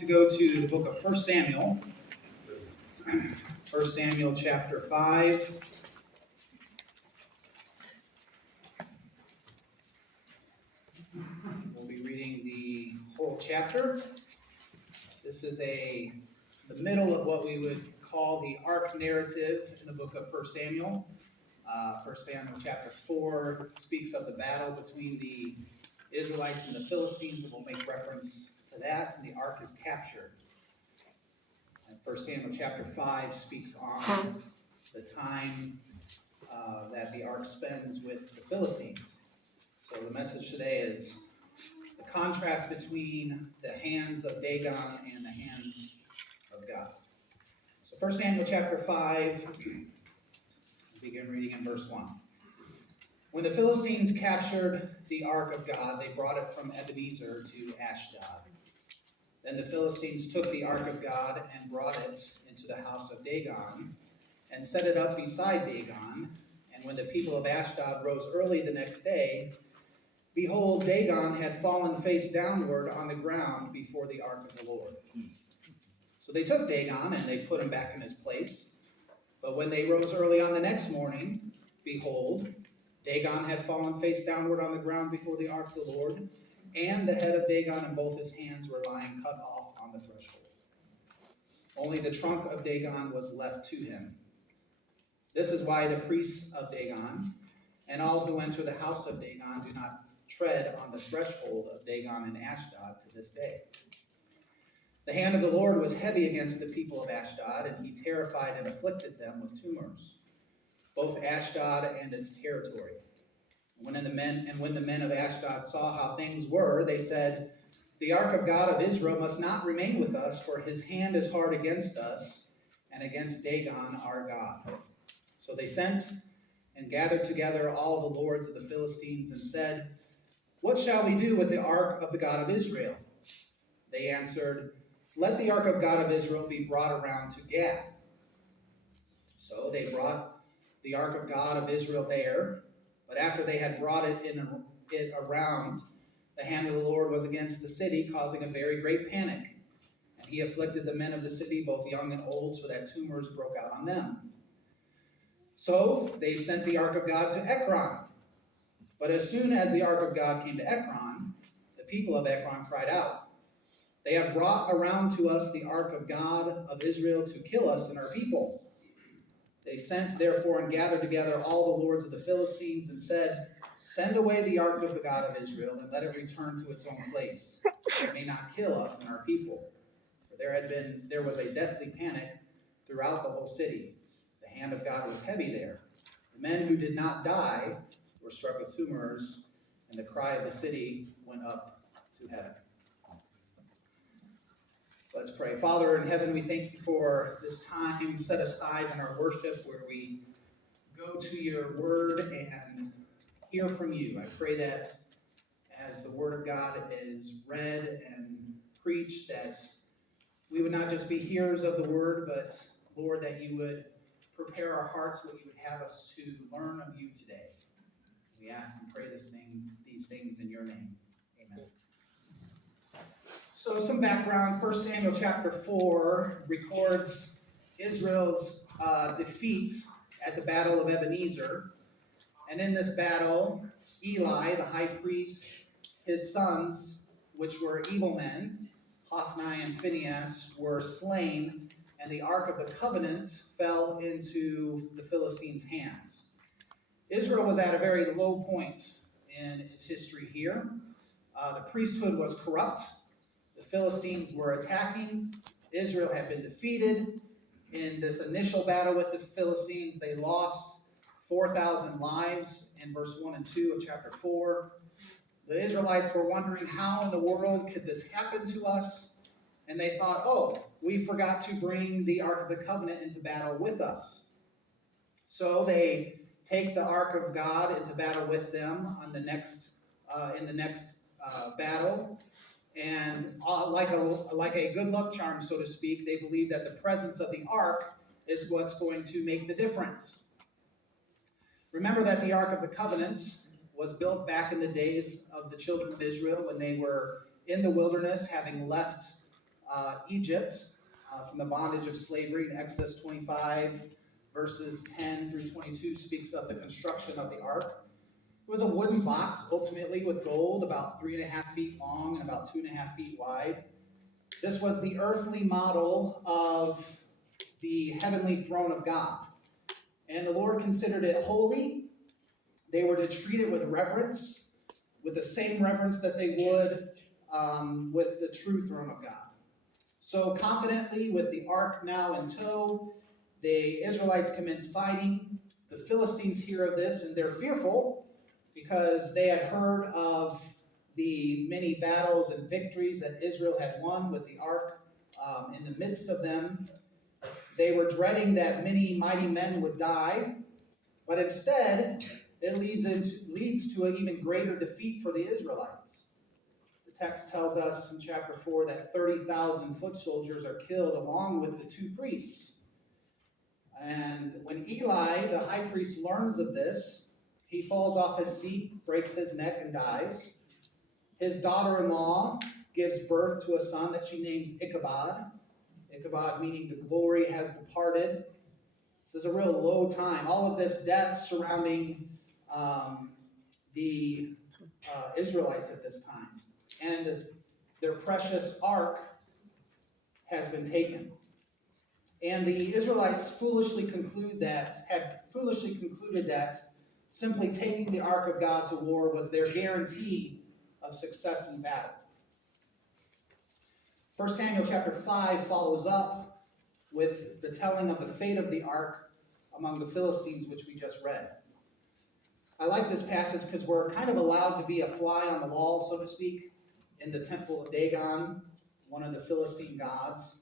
To go to the book of 1 Samuel, 1 Samuel chapter 5. We'll be reading the whole chapter. This is the middle of what we would call the arc narrative in the book of 1 Samuel. 1 Samuel chapter 4 speaks of the battle between the Israelites and the Philistines, and we'll make reference to that, and the ark is captured. And 1 Samuel chapter 5 speaks on the time that the ark spends with the Philistines. So the message today is the contrast between the hands of Dagon and the hands of God. So 1 Samuel chapter 5, we'll begin reading in verse 1. When the Philistines captured the ark of God, they brought it from Ebenezer to Ashdod. Then the Philistines took the ark of God and brought it into the house of Dagon and set it up beside Dagon. And when the people of Ashdod rose early the next day, behold, Dagon had fallen face downward on the ground before the ark of the Lord. So they took Dagon and they put him back in his place. But when they rose early on the next morning, behold, Dagon had fallen face downward on the ground before the ark of the Lord, and the head of Dagon and both his hands were lying cut off on the threshold. Only the trunk of Dagon was left to him. This is why the priests of Dagon and all who enter the house of Dagon do not tread on the threshold of Dagon and Ashdod to this day. The hand of the Lord was heavy against the people of Ashdod, and he terrified and afflicted them with tumors, both Ashdod and its territory. When the men of Ashdod saw how things were, they said, "The ark of God of Israel must not remain with us, for his hand is hard against us and against Dagon our God." So they sent and gathered together all the lords of the Philistines and said, "What shall we do with the ark of the God of Israel?" They answered, "Let the ark of God of Israel be brought around to Gath." So they brought the ark of God of Israel there, but after they had brought it around, the hand of the Lord was against the city, causing a very great panic. And he afflicted the men of the city, both young and old, so that tumors broke out on them. So they sent the ark of God to Ekron. But as soon as the ark of God came to Ekron, the people of Ekron cried out, "They have brought around to us the ark of God of Israel to kill us and our people." They sent, therefore, and gathered together all the lords of the Philistines and said, "Send away the ark of the God of Israel, and let it return to its own place, that it may not kill us and our people." For there was a deathly panic throughout the whole city. The hand of God was heavy there. The men who did not die were struck with tumors, and the cry of the city went up to heaven. Let's pray. Father in heaven, we thank you for this time set aside in our worship where we go to your word and hear from you. I pray that as the word of God is read and preached, that we would not just be hearers of the word, but, Lord, that you would prepare our hearts what you would have us to learn of you today. We ask and pray these things in your name. Amen. So some background. 1 Samuel chapter 4 records Israel's defeat at the Battle of Ebenezer. And in this battle, Eli, the high priest, his sons, which were evil men, Hophni and Phinehas, were slain, and the Ark of the Covenant fell into the Philistines' hands. Israel was at a very low point in its history here. The priesthood was corrupt. The Philistines were attacking. Israel had been defeated. In this initial battle with the Philistines, they lost 4,000 lives in verse 1 and 2 of chapter 4. The Israelites were wondering, how in the world could this happen to us? And they thought, oh, we forgot to bring the Ark of the Covenant into battle with us. So they take the Ark of God into battle with them in the next battle. And like a good luck charm, so to speak, they believe that the presence of the ark is what's going to make the difference. Remember that the Ark of the Covenant was built back in the days of the children of Israel when they were in the wilderness, having left Egypt from the bondage of slavery. In Exodus 25, verses 10 through 22 speaks of the construction of the ark. It was a wooden box, ultimately with gold, about 3.5 feet long and about 2.5 feet wide. This was the earthly model of the heavenly throne of God. And the Lord considered it holy. They were to treat it with reverence, with the same reverence that they would with the true throne of God. So confidently, with the ark now in tow, the Israelites commence fighting. The Philistines hear of this, and they're fearful because they had heard of the many battles and victories that Israel had won with the ark in the midst of them. They were dreading that many mighty men would die, but instead, it leads to an even greater defeat for the Israelites. The text tells us in chapter 4 that 30,000 foot soldiers are killed along with the 2 priests. And when Eli, the high priest, learns of this, he falls off his seat, breaks his neck, and dies. His daughter-in-law gives birth to a son that she names Ichabod. Ichabod meaning the glory has departed. This is a real low time. All of this death surrounding the Israelites at this time. And their precious ark has been taken. And the Israelites had foolishly concluded that simply taking the ark of God to war was their guarantee of success in battle. 1 Samuel chapter 5 follows up with the telling of the fate of the ark among the Philistines, which we just read. I like this passage because we're kind of allowed to be a fly on the wall, so to speak, in the temple of Dagon, one of the Philistine gods.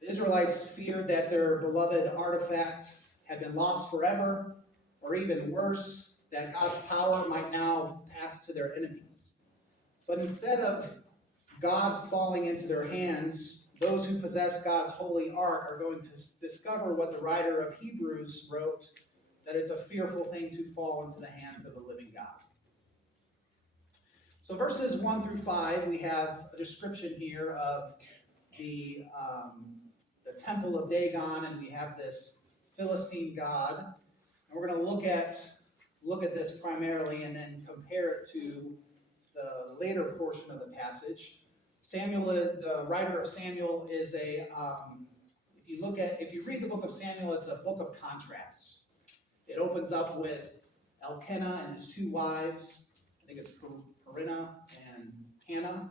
The Israelites feared that their beloved artifact had been lost forever, or even worse, that God's power might now pass to their enemies. But instead of God falling into their hands, those who possess God's holy ark are going to discover what the writer of Hebrews wrote, that it's a fearful thing to fall into the hands of the living God. So verses 1 through 5, we have a description here of the temple of Dagon, and we have this Philistine god. And we're going to look at this primarily and then compare it to the later portion of the passage. Samuel, the writer of Samuel, is if you read the book of Samuel, it's a book of contrasts. It opens up with Elkanah and his 2 wives. I think it's Perinah and Hannah.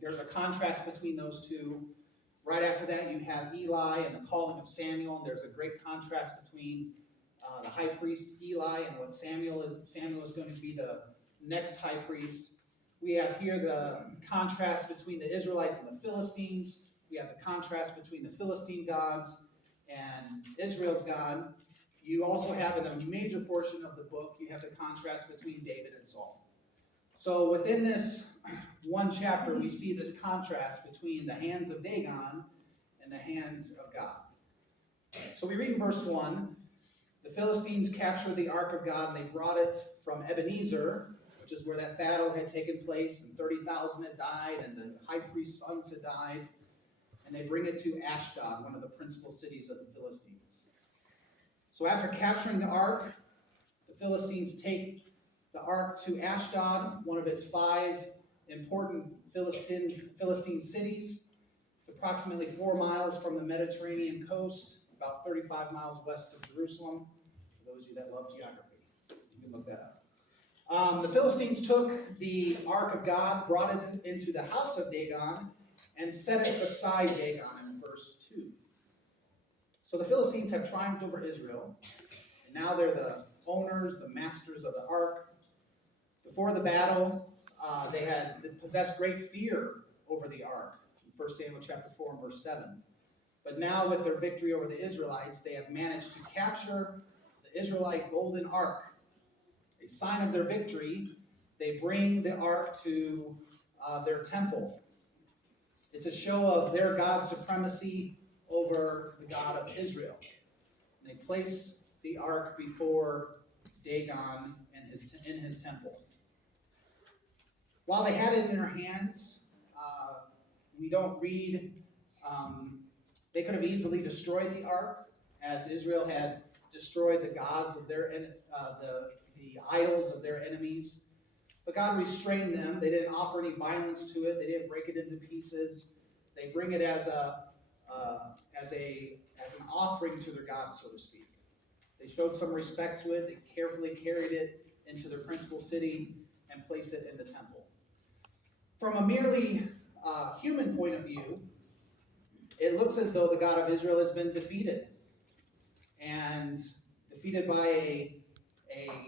There's a contrast between those 2. Right after that, you have Eli and the calling of Samuel. There's a great contrast between the high priest Eli and what Samuel is. Samuel is going to be the next high priest. We have here the contrast between the Israelites and the Philistines. We have the contrast between the Philistine gods and Israel's God. You also have in a major portion of the book, you have the contrast between David and Saul. So within this one chapter, we see this contrast between the hands of Dagon and the hands of God. So we read in verse 1, the Philistines captured the ark of God, and they brought it from Ebenezer, which is where that battle had taken place, and 30,000 had died, and the high priest's sons had died, and they bring it to Ashdod, one of the principal cities of the Philistines. So after capturing the ark, the Philistines take the ark to Ashdod, one of its 5 important Philistine cities. It's approximately 4 miles from the Mediterranean coast, about 35 miles west of Jerusalem. For those of you that love geography, you can look that up. The Philistines took the ark of God, brought it into the house of Dagon, and set it beside Dagon in verse 2. So the Philistines have triumphed over Israel, and now they're the owners, the masters of the ark. Before the battle, they had possessed great fear over the ark, in 1 Samuel chapter 4 and verse 7. But now with their victory over the Israelites, they have managed to capture the Israelite golden ark. A sign of their victory, they bring the ark to their temple. It's a show of their God's supremacy over the God of Israel. And they place the ark before Dagon and in his temple. While they had it in their hands, We don't read, they could have easily destroyed the ark, as Israel had destroyed the gods of their, the idols of their enemies. But God restrained them. They didn't offer any violence to it. They didn't break it into pieces. They bring it as an offering to their God, so to speak. They showed some respect to it. They carefully carried it into their principal city and placed it in the temple. From a merely human point of view, it looks as though the God of Israel has been defeated, and defeated by a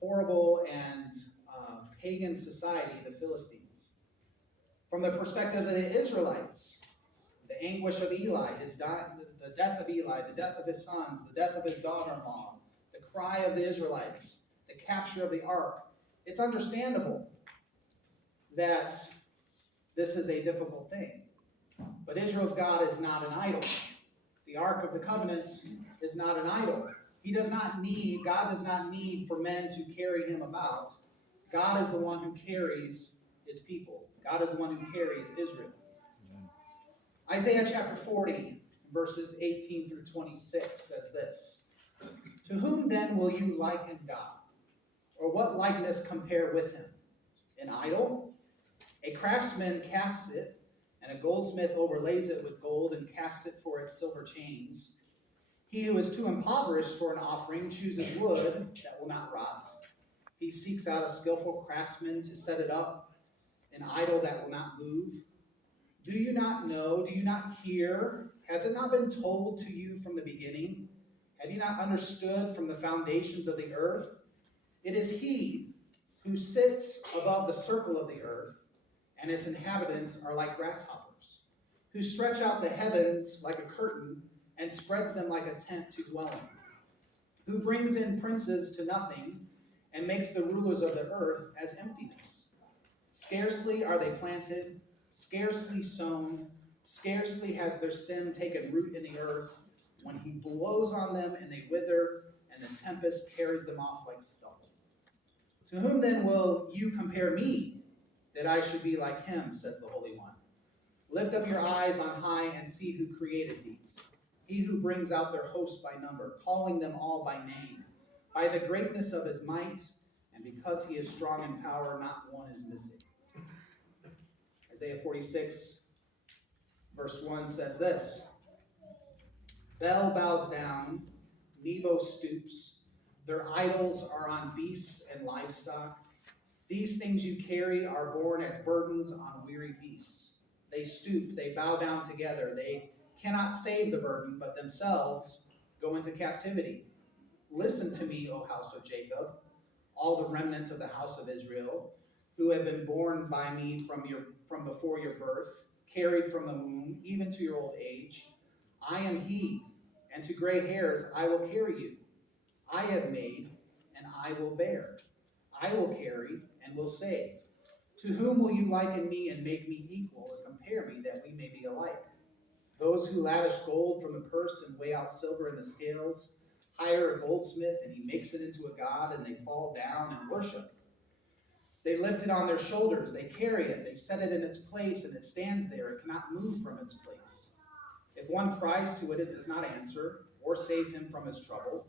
horrible and pagan society, the Philistines. From the perspective of the Israelites, the anguish of Eli, the death of Eli, the death of his sons, the death of his daughter-in-law, the cry of the Israelites, the capture of the ark, it's understandable that this is a difficult thing. But Israel's God is not an idol. The Ark of the Covenant is not an idol. God does not need for men to carry him about. God is the one who carries his people. God is the one who carries Israel. Isaiah chapter 40, verses 18 through 26 says this: To whom then will you liken God? Or what likeness compare with him? An idol? A craftsman casts it, and a goldsmith overlays it with gold and casts it for its silver chains. He who is too impoverished for an offering chooses wood that will not rot. He seeks out a skillful craftsman to set it up, an idol that will not move. Do you not know? Do you not hear? Has it not been told to you from the beginning? Have you not understood from the foundations of the earth? It is he who sits above the circle of the earth, and its inhabitants are like grasshoppers, who stretch out the heavens like a curtain and spreads them like a tent to dwell in, who brings in princes to nothing and makes the rulers of the earth as emptiness. Scarcely are they planted, scarcely sown, scarcely has their stem taken root in the earth, when he blows on them and they wither, and the tempest carries them off like stubble. To whom then will you compare me, that I should be like him, says the Holy One? Lift up your eyes on high and see who created these. He who brings out their hosts by number, calling them all by name. By the greatness of his might, and because he is strong in power, not one is missing. Isaiah 46, verse 1 says this: Bel bows down, Nebo stoops. Their idols are on beasts and livestock. These things you carry are borne as burdens on weary beasts. They stoop, they bow down together. They cannot save the burden, but themselves go into captivity. Listen to me, O house of Jacob, all the remnants of the house of Israel, who have been born by me from before your birth, carried from the womb, even to your old age. I am he, and to gray hairs I will carry you. I have made, and I will bear. I will carry, and will save. To whom will you liken me and make me equal, or compare me, that we may be alike? Those who lavish gold from the purse and weigh out silver in the scales, hire a goldsmith, and he makes it into a god, and they fall down and worship. They lift it on their shoulders, they carry it, they set it in its place, and it stands there. It cannot move from its place. If one cries to it, it does not answer, or save him from his trouble.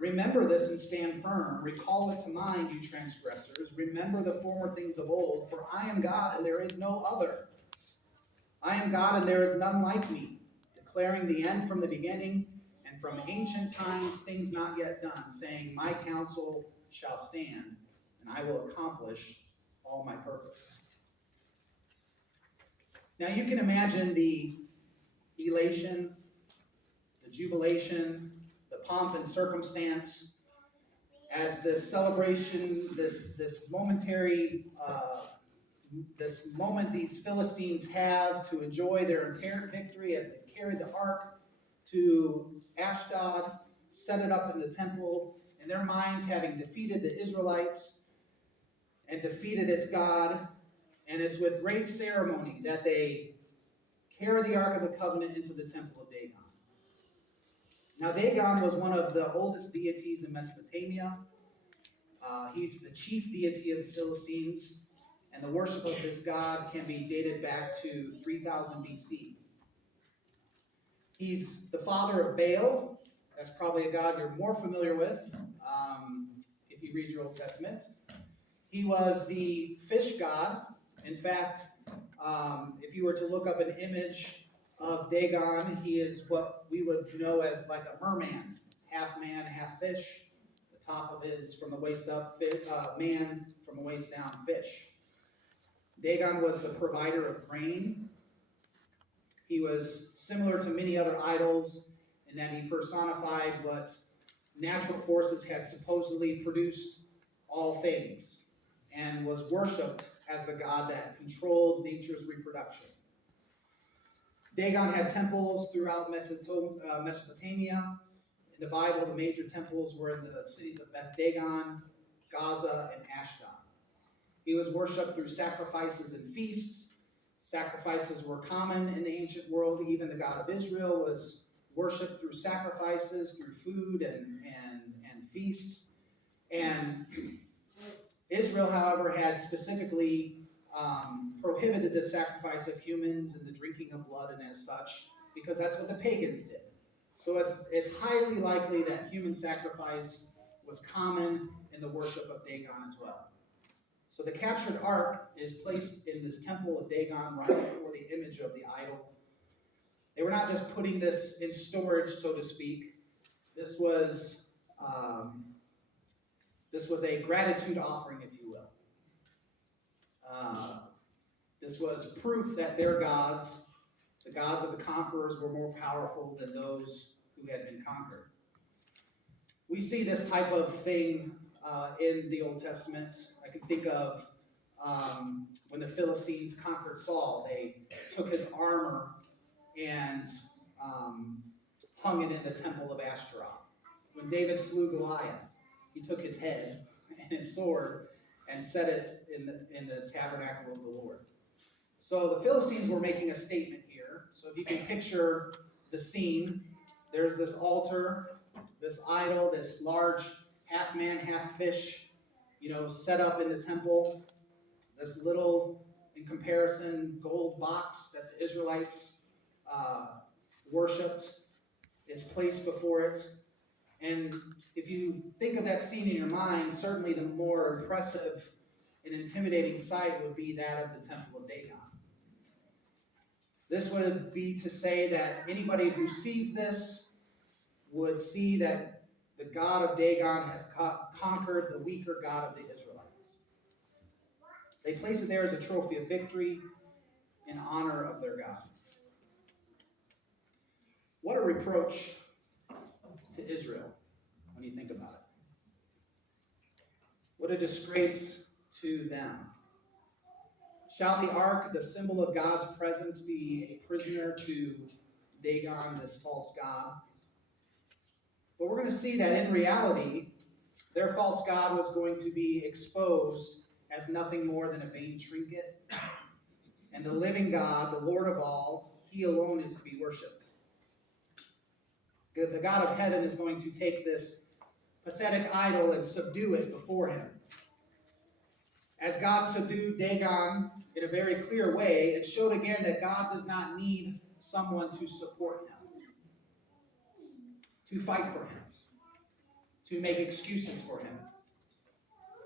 Remember this and stand firm. Recall it to mind, you transgressors. Remember the former things of old, for I am God, and there is no other. I am God, and there is none like me, declaring the end from the beginning, and from ancient times things not yet done, saying, My counsel shall stand, and I will accomplish all my purpose. Now you can imagine the elation, the jubilation, the pomp and circumstance as this celebration, this momentary, this moment these Philistines have to enjoy their apparent victory as they carry the ark to Ashdod, set it up in the temple, in their minds having defeated the Israelites and defeated its God. And it's with great ceremony that they carry the Ark of the Covenant into the temple of Dagon. Now, Dagon was one of the oldest deities in Mesopotamia. He's the chief deity of the Philistines. and the worship of this god can be dated back to 3000 BC. He's the father of Baal. That's probably a god you're more familiar with if you read your Old Testament. He was the fish god. In fact, if you were to look up an image of Dagon, he is what we would know as like a merman, half man, half fish. The top of his from the waist up, man, from the waist down, fish. Dagon was the provider of grain. He was similar to many other idols in that he personified what natural forces had supposedly produced all things, and was worshipped as the god that controlled nature's reproduction. Dagon had temples throughout Mesopotamia. In the Bible, the major temples were in the cities of Beth Dagon, Gaza, and Ashdod. He was worshipped through sacrifices and feasts. Sacrifices were common in the ancient world. Even the God of Israel was worshipped through sacrifices, through food and feasts. And Israel, however, had specifically prohibited the sacrifice of humans and the drinking of blood and as such, because that's what the pagans did. So it's highly likely that human sacrifice was common in the worship of Dagon as well. So the captured ark is placed in this temple of Dagon right before the image of the idol. They were not just putting this in storage, so to speak. This was a gratitude offering, if you will. This was proof that their gods, the gods of the conquerors, were more powerful than those who had been conquered. We see this type of thing in the Old Testament. I can think of when the Philistines conquered Saul. They took his armor and hung it in the temple of Ashtaroth. When David slew Goliath, he took his head and his sword and set it in the tabernacle of the Lord. So the Philistines were making a statement here. So if you can picture the scene, there's this altar, this idol, this large half man, half fish, set up in the temple. This little, in comparison, gold box that the Israelites worshipped is placed before it. And if you think of that scene in your mind, certainly the more impressive and intimidating sight would be that of the Temple of Dagon. This would be to say that anybody who sees this would see that the God of Dagon has conquered the weaker God of the Israelites. They place it there as a trophy of victory in honor of their God. What a reproach to Israel when you think about it. What a disgrace to them. Shall the ark, the symbol of God's presence, be a prisoner to Dagon, this false god? But we're going to see that in reality, their false god was going to be exposed as nothing more than a vain trinket. And the living God, the Lord of all, he alone is to be worshipped. The God of heaven is going to take this pathetic idol and subdue it before him. As God subdued Dagon in a very clear way, it showed again that God does not need someone to support him, to fight for him, to make excuses for him.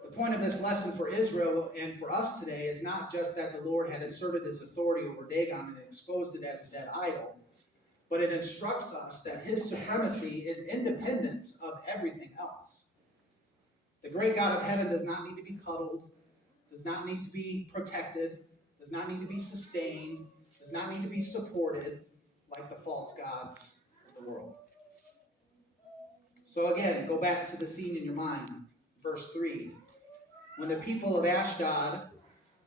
The point of this lesson for Israel and for us today is not just that the Lord had asserted his authority over Dagon and exposed it as a dead idol, but it instructs us that his supremacy is independent of everything else. The great God of heaven does not need to be cuddled, does not need to be protected, does not need to be sustained, does not need to be supported like the false gods of the world. So again, go back to the scene in your mind. Verse 3. When the people of Ashdod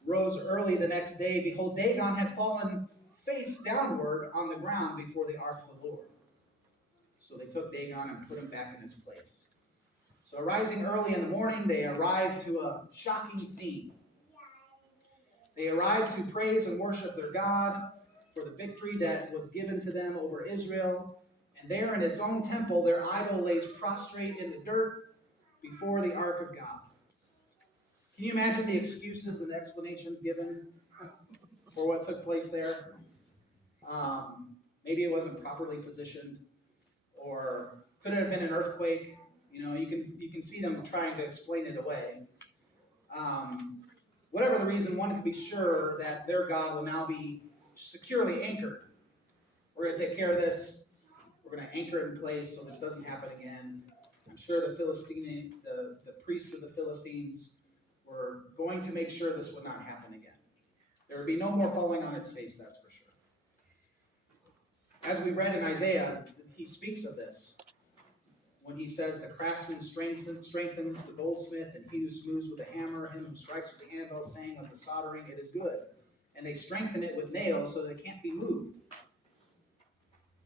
rose early the next day, behold, Dagon had fallen face downward on the ground before the ark of the Lord. So they took Dagon and put him back in his place. So arising early in the morning, they arrived to a shocking scene. They arrived to praise and worship their God for the victory that was given to them over Israel. And there in its own temple, their idol lays prostrate in the dirt before the ark of God. Can you imagine the excuses and explanations given for what took place there? Maybe it wasn't properly positioned, or could it have been an earthquake? You can see them trying to explain it away. Whatever the reason, one can be sure that their God will now be securely anchored. We're going to take care of this. We're going to anchor it in place so this doesn't happen again. I'm sure the priests of the Philistines were going to make sure this would not happen again. There would be no more falling on its face, that's for sure. As we read in Isaiah, he speaks of this when he says, the craftsman strengthens the goldsmith, and he who smooths with a hammer, him who strikes with the anvil, saying of the soldering, it is good. And they strengthen it with nails so that it can't be moved.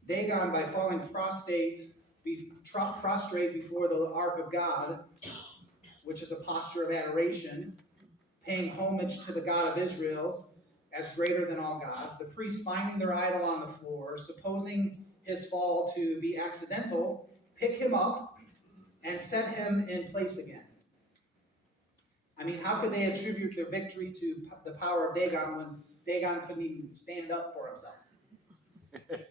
Dagon, by falling prostrate before the ark of God, which is a posture of adoration, paying homage to the God of Israel as greater than all gods, the priests finding their idol on the floor, supposing his fall to be accidental, pick him up and set him in place again. I mean, how could they attribute their victory to the power of Dagon when Dagon couldn't even stand up for himself?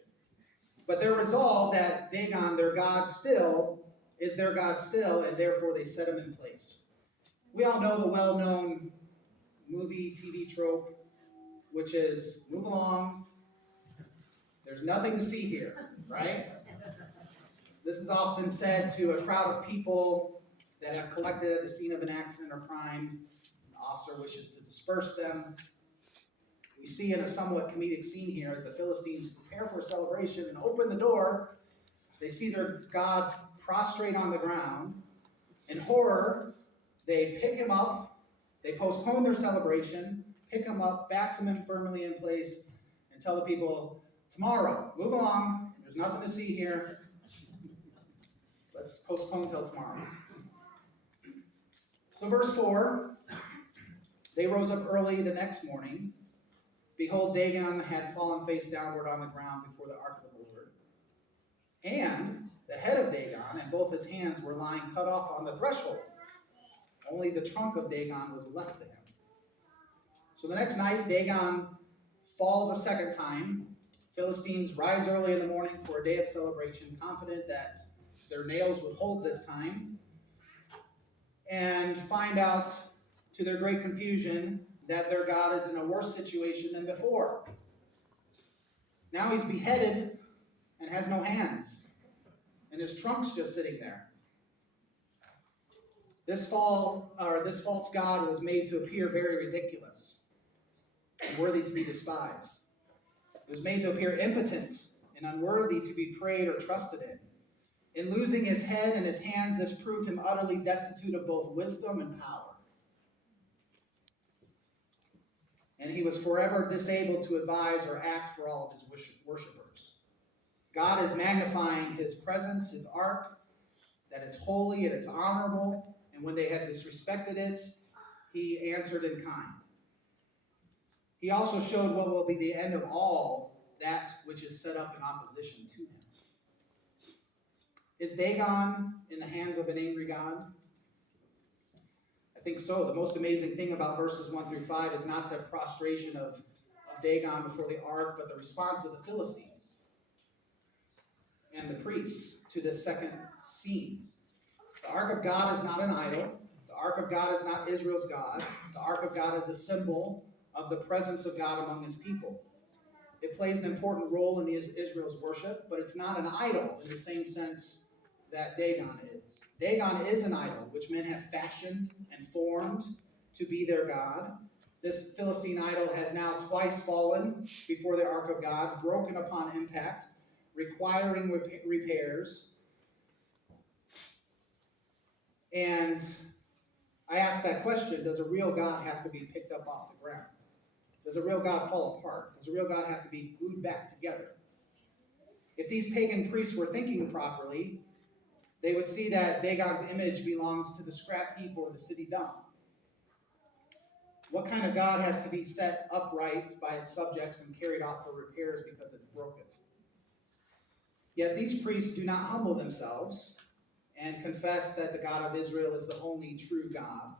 But their resolve that Dagon, their God still, is their God still, and therefore they set him in place. We all know the well-known movie, TV trope, which is, move along, there's nothing to see here, right? This is often said to a crowd of people that have collected at the scene of an accident or crime. The officer wishes to disperse them. We see in a somewhat comedic scene here as the Philistines prepare for a celebration and open the door, they see their God prostrate on the ground. In horror, they pick him up, they postpone their celebration, pick him up, fasten him firmly in place, and tell the people, tomorrow, move along, there's nothing to see here. Let's postpone till tomorrow. So verse 4, they rose up early the next morning. Behold, Dagon had fallen face downward on the ground before the ark of the Lord. And the head of Dagon and both his hands were lying cut off on the threshold. Only the trunk of Dagon was left to him. So the next night, Dagon falls a second time. Philistines rise early in the morning for a day of celebration, confident that their nails would hold this time, and find out, to their great confusion, that their God is in a worse situation than before. Now he's beheaded and has no hands, and his trunk's just sitting there. This false God was made to appear very ridiculous and worthy to be despised. It was made to appear impotent and unworthy to be prayed or trusted in. In losing his head and his hands, this proved him utterly destitute of both wisdom and power. And he was forever disabled to advise or act for all of his worshipers. God is magnifying his presence, his ark, that it's holy and it's honorable, and when they had disrespected it, he answered in kind. He also showed what will be the end of all that which is set up in opposition to him. Is Dagon in the hands of an angry God? I think so. The most amazing thing about verses 1 through 5 is not the prostration of Dagon before the ark, but the response of the Philistines and the priests to this second scene. The ark of God is not an idol. The ark of God is not Israel's God. The ark of God is a symbol of the presence of God among his people. It plays an important role in Israel's worship, but it's not an idol in the same sense that Dagon is. Dagon is an idol, which men have fashioned and formed to be their God. This Philistine idol has now twice fallen before the ark of God, broken upon impact, requiring repairs. And I ask that question, does a real God have to be picked up off the ground? Does a real God fall apart? Does a real God have to be glued back together? If these pagan priests were thinking properly, they would see that Dagon's image belongs to the scrap heap or the city dump. What kind of God has to be set upright by its subjects and carried off for repairs because it's broken? Yet these priests do not humble themselves and confess that the God of Israel is the only true God.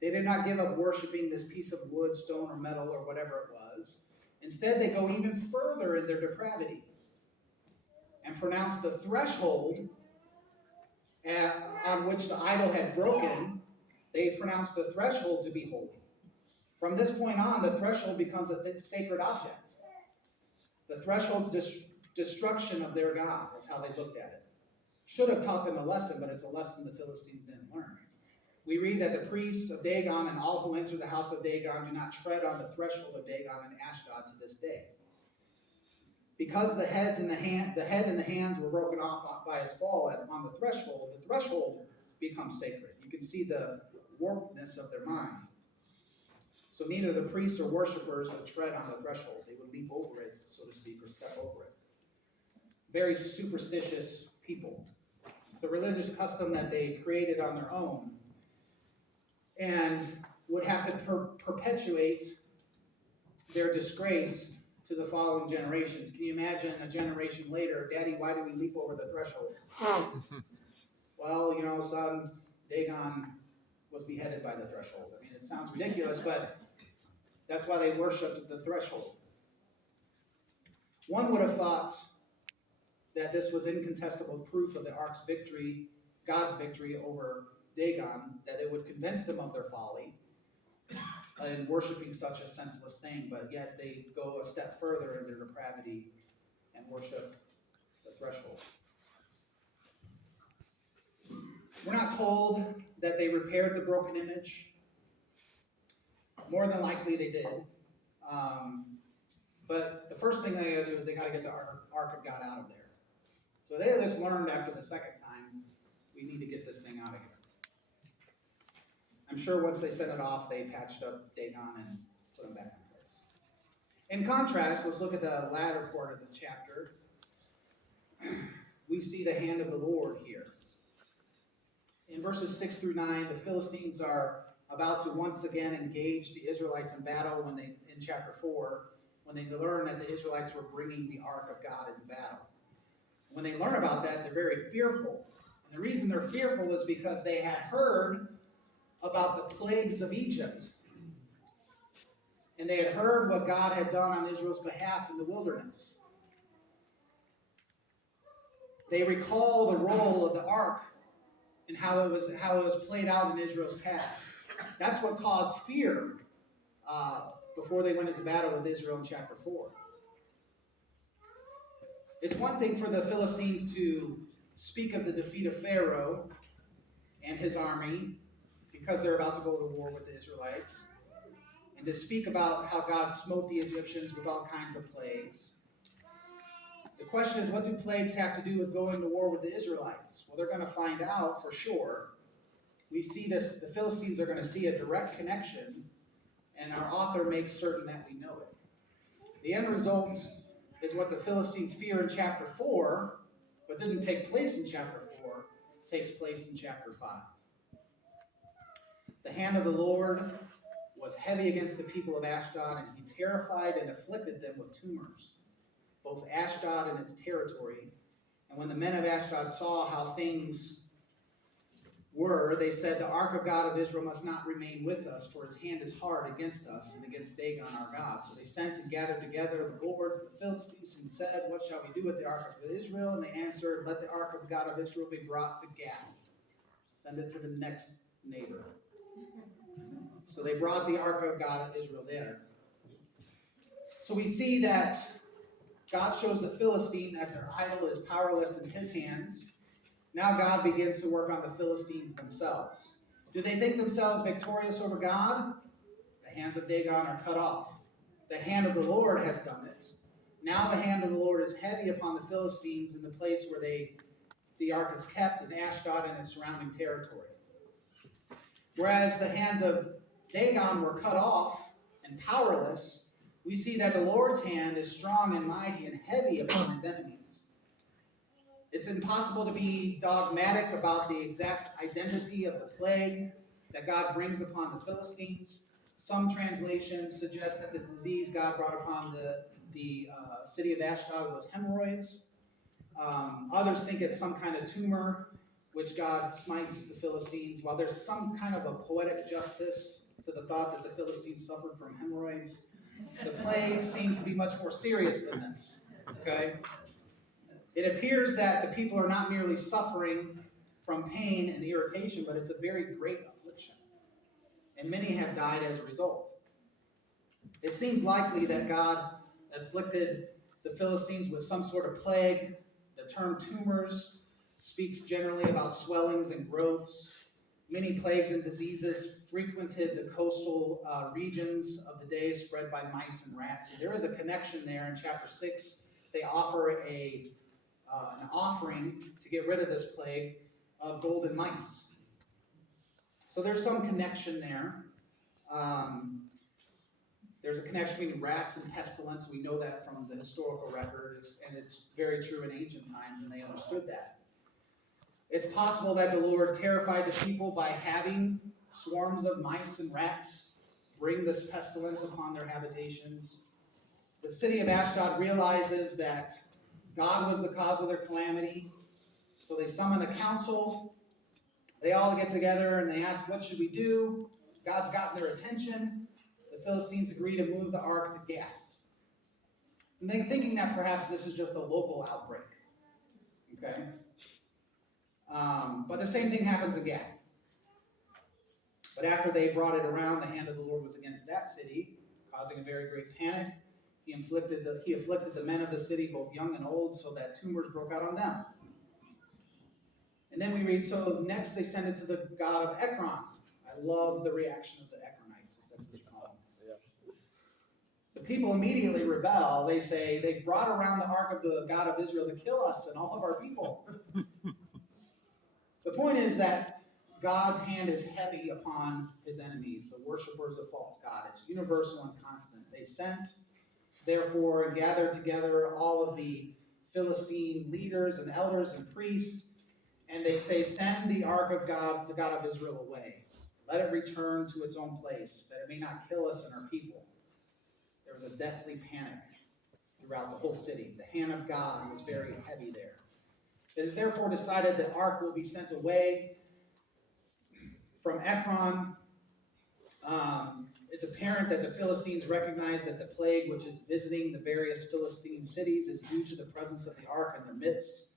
They did not give up worshiping this piece of wood, stone, or metal, or whatever it was. Instead, they go even further in their depravity and pronounce the threshold on which the idol had broken, they pronounce the threshold to be holy. From this point on, the threshold becomes a sacred object. The threshold's destruction of their God is how they looked at it. Should have taught them a lesson, but it's a lesson the Philistines didn't learn. We read that the priests of Dagon and all who enter the house of Dagon do not tread on the threshold of Dagon and Ashdod to this day. Because the head and the hands were broken off by his fall on the threshold becomes sacred. You can see the warpedness of their mind. So neither the priests or worshipers would tread on the threshold. They would leap over it, so to speak, or step over it. Very superstitious people. It's a religious custom that they created on their own and would have to perpetuate their disgrace to the following generations. Can you imagine a generation later, Daddy, why did we leap over the threshold? Well, son, Dagon was beheaded by the threshold. I mean, it sounds ridiculous, but that's why they worshipped the threshold. One would have thought that this was incontestable proof of the ark's victory, God's victory over Dagon, that it would convince them of their folly in worshiping such a senseless thing, but yet they go a step further in their depravity and worship the threshold. We're not told that they repaired the broken image. More than likely they did. But the first thing they got to do is they got to get the Ark of God out of there. So they just learned after the second time, we need to get this thing out of here. I'm sure once they sent it off, they patched up Dagon and put him back in place. In contrast, let's look at the latter part of the chapter. We see the hand of the Lord here. In verses 6 through 9, the Philistines are about to once again engage the Israelites in battle in chapter 4, when they learn that the Israelites were bringing the Ark of God into battle. When they learn about that, they're very fearful. And the reason they're fearful is because they had heard about the plagues of Egypt. And they had heard what God had done on Israel's behalf in the wilderness. They recall the role of the ark and how it was played out in Israel's past. That's what caused fear before they went into battle with Israel in chapter 4. It's one thing for the Philistines to speak of the defeat of Pharaoh and his army because they're about to go to war with the Israelites, and to speak about how God smote the Egyptians with all kinds of plagues. The question is, what do plagues have to do with going to war with the Israelites? Well, they're going to find out for sure. We see this, the Philistines are going to see a direct connection, and our author makes certain that we know it. The end result is what the Philistines fear in chapter 4, but didn't take place in chapter 4, takes place in chapter 5. The hand of the Lord was heavy against the people of Ashdod, and he terrified and afflicted them with tumors, both Ashdod and its territory. And when the men of Ashdod saw how things were, they said, the ark of God of Israel must not remain with us, for his hand is hard against us and against Dagon our God. So they sent and gathered together the lords of the Philistines and said, what shall we do with the ark of Israel? And they answered, let the ark of God of Israel be brought to Gath. Send it to the next neighbor. So they brought the ark of God of Israel there. So we see that God shows the Philistine that their idol is powerless in his hands. Now God begins to work on the Philistines themselves. Do they think themselves victorious over God? The hands of Dagon are cut off. The hand of the Lord has done it. Now the hand of the Lord is heavy upon the Philistines in the place where the ark is kept in Ashdod and its surrounding territory. Whereas the hands of Dagon were cut off and powerless, we see that the Lord's hand is strong and mighty and heavy upon his enemies. It's impossible to be dogmatic about the exact identity of the plague that God brings upon the Philistines. Some translations suggest that the disease God brought upon the city of Ashdod was hemorrhoids. Others think it's some kind of tumor which God smites the Philistines. While there's some kind of a poetic justice to the thought that the Philistines suffered from hemorrhoids, the plague seems to be much more serious than this. Okay? It appears that the people are not merely suffering from pain and irritation, but it's a very great affliction. And many have died as a result. It seems likely that God afflicted the Philistines with some sort of plague. The term tumors speaks generally about swellings and growths. Many plagues and diseases frequented the coastal regions of the day, spread by mice and rats. So there is a connection there. In chapter 6, they offer an offering to get rid of this plague of golden mice. So there's some connection there. There's a connection between rats and pestilence. We know that from the historical records, and it's very true in ancient times, and they understood that. It's possible that the Lord terrified the people by having swarms of mice and rats bring this pestilence upon their habitations. The city of Ashdod realizes that God was the cause of their calamity, so they summon a council. They all get together and they ask, what should we do? God's gotten their attention. The Philistines agree to move the ark to Gath. And they're thinking that perhaps this is just a local outbreak. Okay? But the same thing happens in Gath. But after they brought it around, the hand of the Lord was against that city, causing a very great panic. He afflicted the men of the city, both young and old, so that tumors broke out on them. And then we read, so next they send it to the god of Ekron. I love the reaction of the Ekronites, if that's what you call them. Yeah. The people immediately rebel. They say, they brought around the ark of the God of Israel to kill us and all of our people. The point is that God's hand is heavy upon his enemies, the worshipers of false God. It's universal and constant. They sent, therefore, and gathered together all of the Philistine leaders and elders and priests, and they say, send the ark of God, the God of Israel, away. Let it return to its own place, that it may not kill us and our people. There was a deathly panic throughout the whole city. The hand of God was very heavy there. It is therefore decided that ark will be sent away from Ekron. It's apparent that the Philistines recognize that the plague which is visiting the various Philistine cities is due to the presence of the ark in their midst.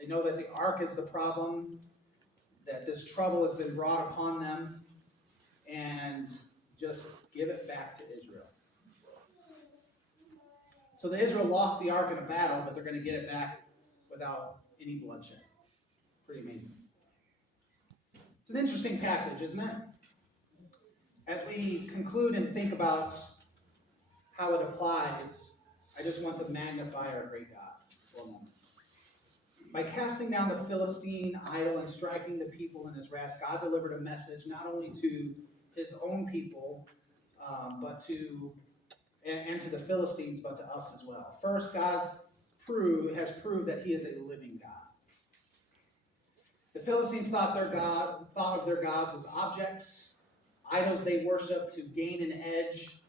They know that the ark is the problem, that this trouble has been brought upon them, and just give it back to Israel. So the Israel lost the ark in a battle, but they're going to get it back without any bloodshed. Pretty amazing. It's an interesting passage, isn't it? As we conclude and think about how it applies, I just want to magnify our great God for a moment. By casting down the Philistine idol and striking the people in his wrath, God delivered a message not only to his own people, but to the Philistines, but to us as well. First, God has proved that he is a living God. The Philistines thought of their gods as objects, idols they worshiped to gain an edge,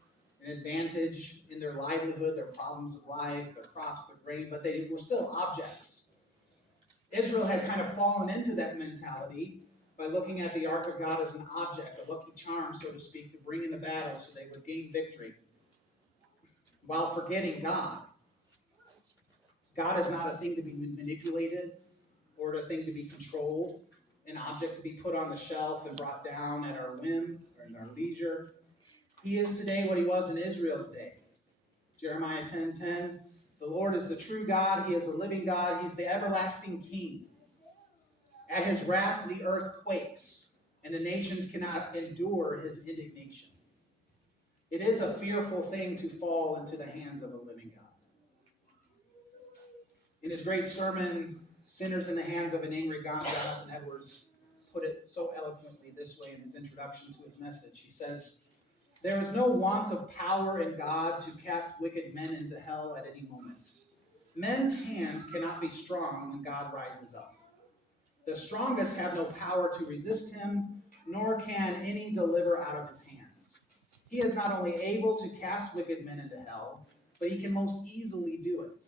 an advantage in their livelihood, their problems of life, their crops, their grain, but they were still objects. Israel had kind of fallen into that mentality by looking at the ark of God as an object, a lucky charm, so to speak, to bring in the battle so they would gain victory, while forgetting God. God is not a thing to be manipulated or a thing to be controlled, an object to be put on the shelf and brought down at our whim or in our leisure. He is today what he was in Israel's day. Jeremiah 10:10, the Lord is the true God. He is a living God. He's the everlasting King. At his wrath, the earth quakes, and the nations cannot endure his indignation. It is a fearful thing to fall into the hands of a living God. In his great sermon, Sinners in the Hands of an Angry God, Jonathan Edwards put it so eloquently this way in his introduction to his message. He says, there is no want of power in God to cast wicked men into hell at any moment. Men's hands cannot be strong when God rises up. The strongest have no power to resist him, nor can any deliver out of his hands. He is not only able to cast wicked men into hell, but he can most easily do it.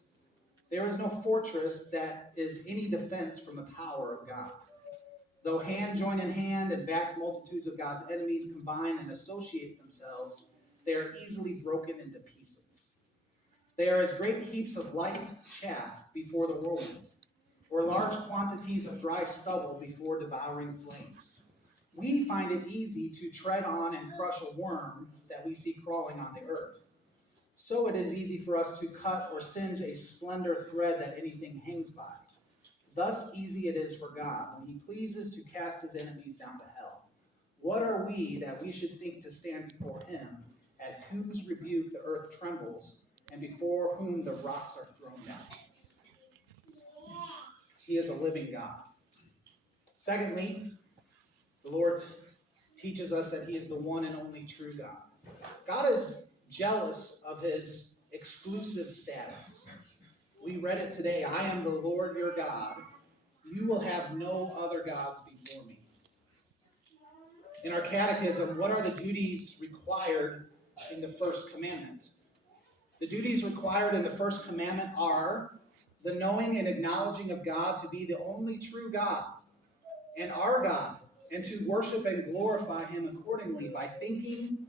There is no fortress that is any defense from the power of God. Though hand join in hand and vast multitudes of God's enemies combine and associate themselves, they are easily broken into pieces. They are as great heaps of light chaff before the whirlwind, or large quantities of dry stubble before devouring flames. We find it easy to tread on and crush a worm that we see crawling on the earth. So it is easy for us to cut or singe a slender thread that anything hangs by. Thus easy it is for God, when he pleases, to cast his enemies down to hell. What are we that we should think to stand before him, at whose rebuke the earth trembles, and before whom the rocks are thrown down? He is a living God. Secondly, the Lord teaches us that he is the one and only true God. God is jealous of his exclusive status. We read it today. I am the Lord your God. You will have no other gods before me. In our catechism, what are the duties required in the first commandment? The duties required in the first commandment are the knowing and acknowledging of God to be the only true God and our God, and to worship and glorify him accordingly by thinking,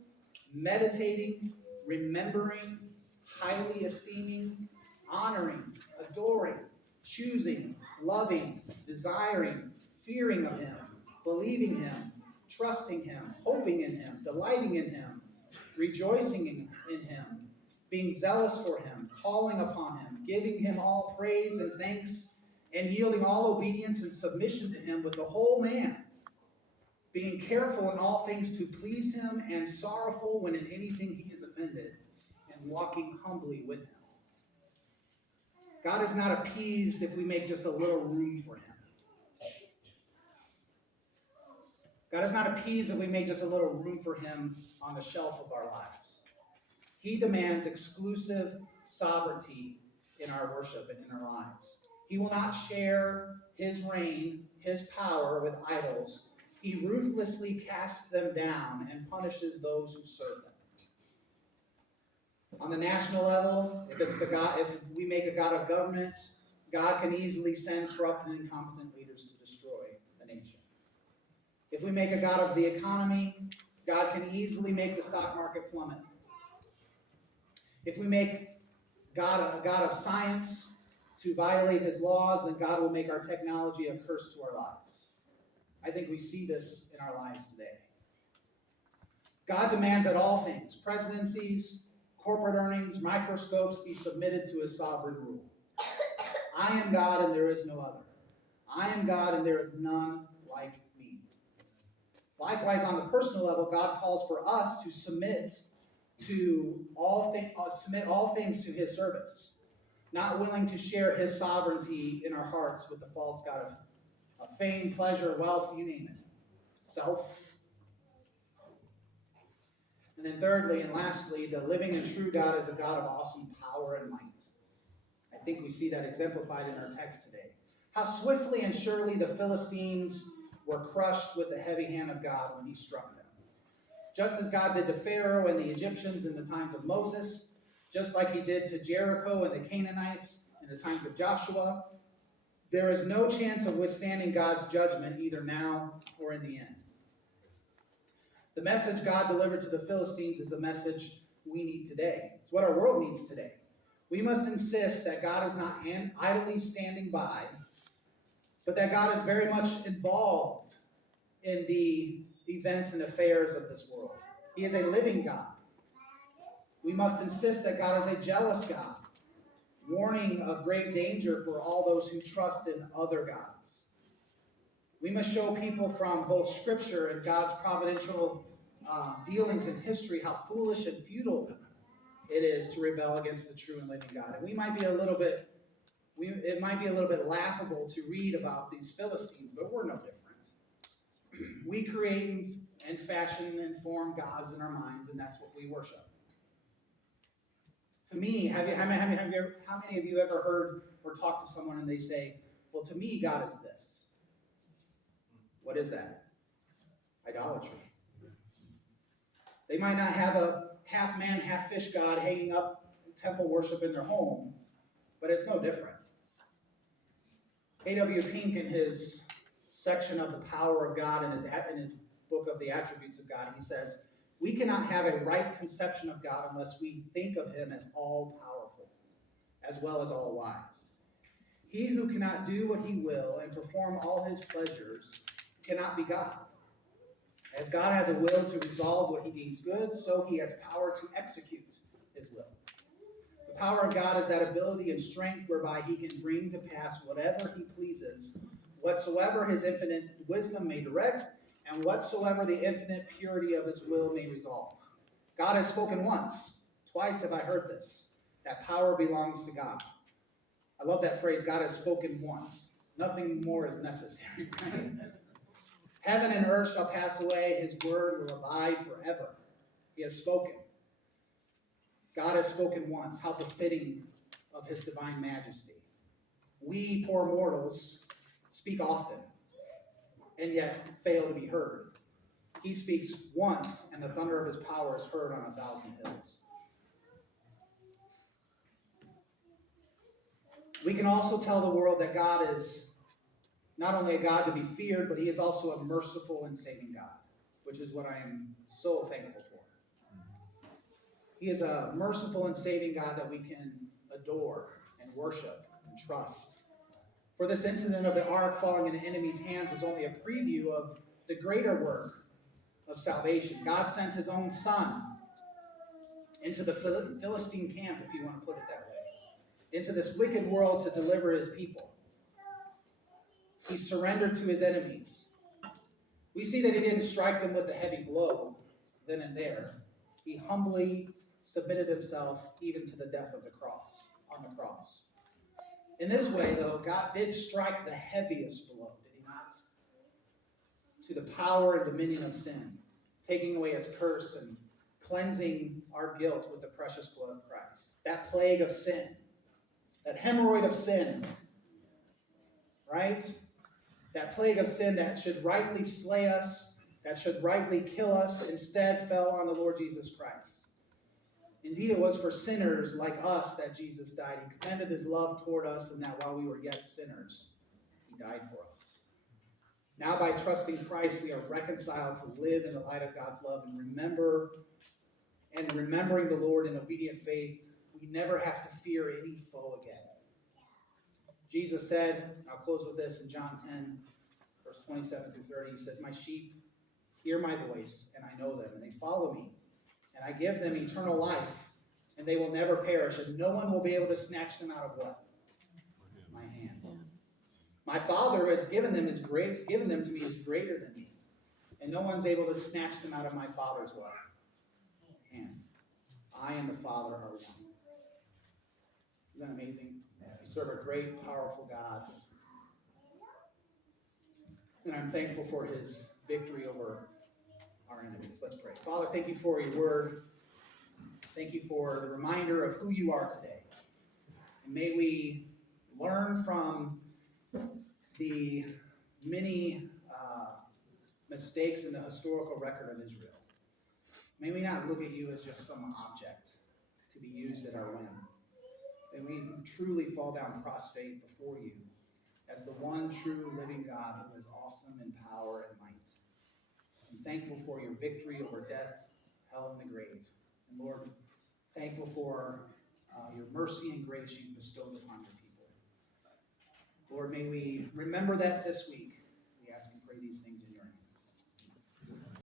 meditating, remembering, highly esteeming, honoring, adoring, choosing, loving, desiring, fearing of him, believing him, trusting him, hoping in him, delighting in him, rejoicing in him, being zealous for him, calling upon him, giving him all praise and thanks, and yielding all obedience and submission to him with the whole man, being careful in all things to please him, and sorrowful when in anything he is offended, and walking humbly with him. God is not appeased if we make just a little room for him. God is not appeased if we make just a little room for him on the shelf of our lives. He demands exclusive sovereignty in our worship and in our lives. He will not share his reign, his power with idols. He ruthlessly casts them down and punishes those who serve them. On the national level, if we make a God of government, God can easily send corrupt and incompetent leaders to destroy the nation. If we make a God of the economy, God can easily make the stock market plummet. If we make God a God of science to violate his laws, then God will make our technology a curse to our lives. I think we see this in our lives today. God demands that all things, presidencies, corporate earnings, microscopes, be submitted to his sovereign rule. I am God and there is no other. I am God and there is none like me. Likewise, on the personal level, God calls for us to submit all things to his service, not willing to share his sovereignty in our hearts with the false god of fame, pleasure, wealth, you name it, self. And then thirdly and lastly, the living and true God is a God of awesome power and might. I think we see that exemplified in our text today. How swiftly and surely the Philistines were crushed with the heavy hand of God when he struck them. Just as God did to Pharaoh and the Egyptians in the times of Moses, just like he did to Jericho and the Canaanites in the times of Joshua, there is no chance of withstanding God's judgment either now or in the end. The message God delivered to the Philistines is the message we need today. It's what our world needs today. We must insist that God is not idly standing by, but that God is very much involved in the events and affairs of this world. He is a living God. We must insist that God is a jealous God, warning of great danger for all those who trust in other gods. We must show people from both Scripture and God's providential dealings in history how foolish and futile it is to rebel against the true and living God. And it might be a little bit laughable to read about these Philistines, but we're no different. We create and fashion and form gods in our minds, and that's what we worship. To me, how many of you ever heard or talked to someone and they say, well, to me, God is this? What is that? Idolatry. They might not have a half-man, half-fish God hanging up temple worship in their home, but it's no different. A.W. Pink, in his section of the power of God in his book of the attributes of God. He says, we cannot have a right conception of God unless we think of him as all-powerful, as well as all-wise. He who cannot do what he will and perform all his pleasures cannot be God. As God has a will to resolve what he deems good, so he has power to execute his will. The power of God is that ability and strength whereby he can bring to pass whatever he pleases, whatsoever his infinite wisdom may direct, and whatsoever the infinite purity of his will may resolve. God has spoken once. Twice have I heard this. That power belongs to God. I love that phrase, God has spoken once. Nothing more is necessary, right? Heaven and earth shall pass away. His word will abide forever. He has spoken. God has spoken once. How befitting of his divine majesty. We poor mortals speak often and yet fail to be heard. He speaks once, and the thunder of his power is heard on 1,000 hills. We can also tell the world that God is not only a God to be feared, but he is also a merciful and saving God, which is what I am so thankful for. He is a merciful and saving God that we can adore and worship and trust. For this incident of the ark falling in the enemy's hands was only a preview of the greater work of salvation. God sent his own son into the Philistine camp, if you want to put it that way, into this wicked world to deliver his people. He surrendered to his enemies. We see that he didn't strike them with a heavy blow then and there. He humbly submitted himself even to the death of the cross, on the cross. In this way, though, God did strike the heaviest blow, did he not? To the power and dominion of sin, taking away its curse and cleansing our guilt with the precious blood of Christ. That plague of sin, that hemorrhoid of sin, right? That plague of sin that should rightly slay us, that should rightly kill us, instead fell on the Lord Jesus Christ. Indeed, it was for sinners like us that Jesus died. He commended his love toward us, and that while we were yet sinners, he died for us. Now, by trusting Christ, we are reconciled to live in the light of God's love and remembering the Lord in obedient faith. We never have to fear any foe again. Jesus said, I'll close with this in John 10, verse 27 through 30. He says, my sheep hear my voice, and I know them, and they follow me. And I give them eternal life, and they will never perish, and no one will be able to snatch them out of what? My hand. My Father has given them to me is greater than me, and no one's able to snatch them out of my Father's what? Hand. I and the Father are one. Isn't that amazing? We serve a great, powerful God. And I'm thankful for his victory over our enemies. Let's pray. Father, thank you for your word. Thank you for the reminder of who you are today. And may we learn from the many mistakes in the historical record of Israel. May we not look at you as just some object to be used at our whim. May we truly fall down prostrate before you as the one true living God who is awesome in power and might. I'm thankful for your victory over death, hell, and the grave. And Lord, thankful for your mercy and grace you bestowed upon your people. Lord, may we remember that this week. We ask and pray these things